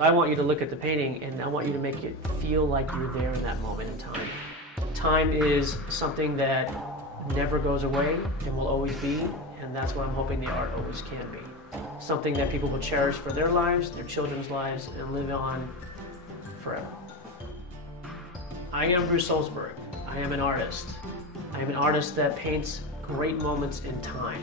I want you to look at the painting and I want you to make it feel like you're there in that moment in time. Time is something that never goes away and will always be, and that's what I'm hoping the art always can be. Something that people will cherish for their lives, their children's lives, and live on forever. I am Bruce Sulzberg. I am an artist. I am an artist that paints great moments in time.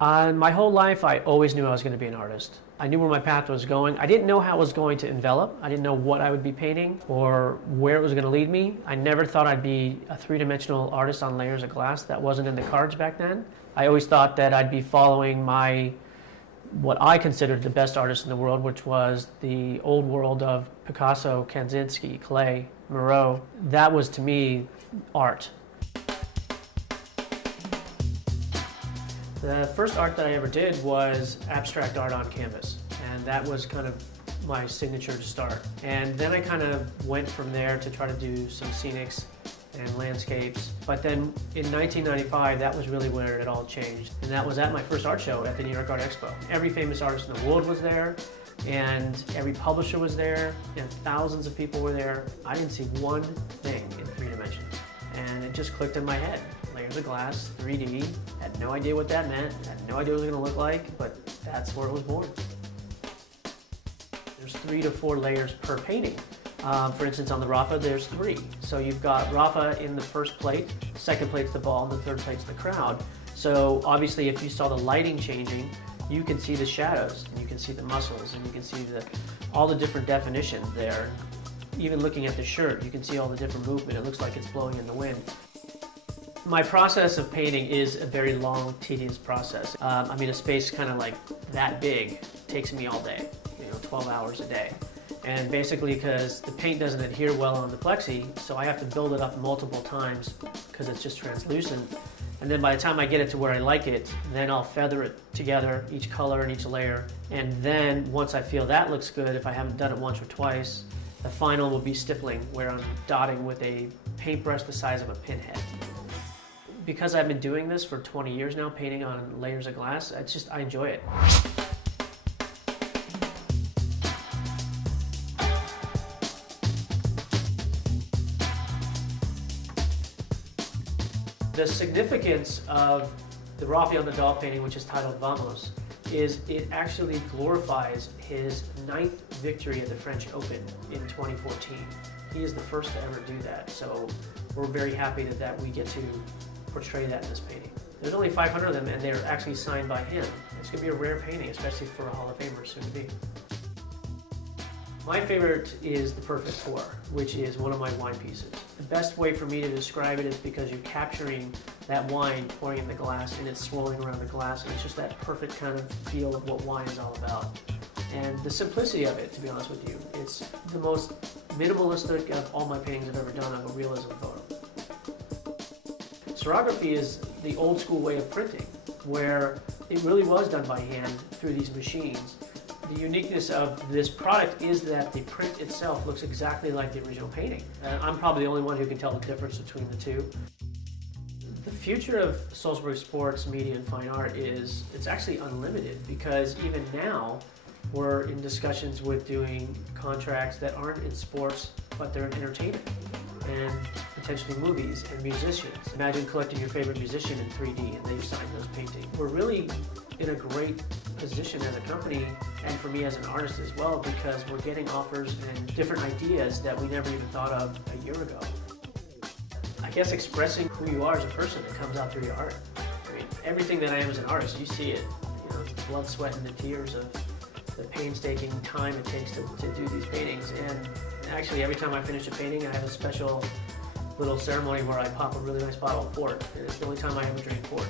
My whole life, I always knew I was going to be an artist. I knew where my path was going. I didn't know how it was going to envelop. I didn't know what I would be painting or where it was going to lead me. I never thought I'd be a three-dimensional artist on layers of glass. That wasn't in the cards back then. I always thought that I'd be following what I considered the best artist in the world, which was the old world of Picasso, Kandinsky, Klee, Moreau. That was, to me, art. The first art that I ever did was abstract art on canvas, and that was kind of my signature to start. And then I kind of went from there to try to do some scenics and landscapes. But then in 1995, that was really where it all changed. And that was at my first art show at the New York Art Expo. Every famous artist in the world was there, and every publisher was there, and thousands of people were there. I didn't see one thing in 3 dimensions, and it just clicked in my head. Layers of glass, 3D, had no idea what that meant, had no idea what it was going to look like, but that's where it was born. There's 3 to 4 layers per painting. For instance, on the Rafa, there's 3. So you've got Rafa in the first plate, second plate's the ball, and the third plate's the crowd. So obviously if you saw the lighting changing, you can see the shadows, and you can see the muscles, and you can see all the different definitions there. Even looking at the shirt, you can see all the different movement. It looks like it's blowing in the wind. My process of painting is a very long, tedious process. I mean, a space kind of like that big takes me all day, 12 hours a day. And basically because the paint doesn't adhere well on the plexi, so I have to build it up multiple times because it's just translucent. And then by the time I get it to where I like it, then I'll feather it together, each color and each layer. And then once I feel that looks good, if I haven't done it once or twice, the final will be stippling, where I'm dotting with a paintbrush the size of a pinhead. Because I've been doing this for 20 years now, painting on layers of glass, I enjoy it. The significance of the Rafael Nadal painting, which is titled Vamos, is it actually glorifies his 9th victory at the French Open in 2014. He is the first to ever do that, so we're very happy that we get to portray that in this painting. There's only 500 of them, and they're actually signed by him. It's going to be a rare painting, especially for a Hall of Famer soon to be. My favorite is the Perfect Pour, which is one of my wine pieces. The best way for me to describe it is because you're capturing that wine pouring in the glass, and it's swirling around the glass, and it's just that perfect kind of feel of what wine is all about. And the simplicity of it, to be honest with you, it's the most minimalistic of all my paintings I've ever done of a realism photo. Serography is the old school way of printing, where it really was done by hand through these machines. The uniqueness of this product is that the print itself looks exactly like the original painting. I'm probably the only one who can tell the difference between the two. The future of Sulzberg sports, media, and fine art it's actually unlimited, because even now we're in discussions with doing contracts that aren't in sports, but they're in entertainment, and potentially movies and musicians. Imagine collecting your favorite musician in 3D and they've signed those paintings. We're really in a great position as a company, and for me as an artist as well, because we're getting offers and different ideas that we never even thought of a year ago. I guess expressing who you are as a person, it comes out through your art. I mean, everything that I am as an artist, you see it. The blood, sweat, and the tears of the painstaking time it takes to do these paintings. And actually, every time I finish a painting, I have a special little ceremony where I pop a really nice bottle of port, and it's the only time I ever drink port.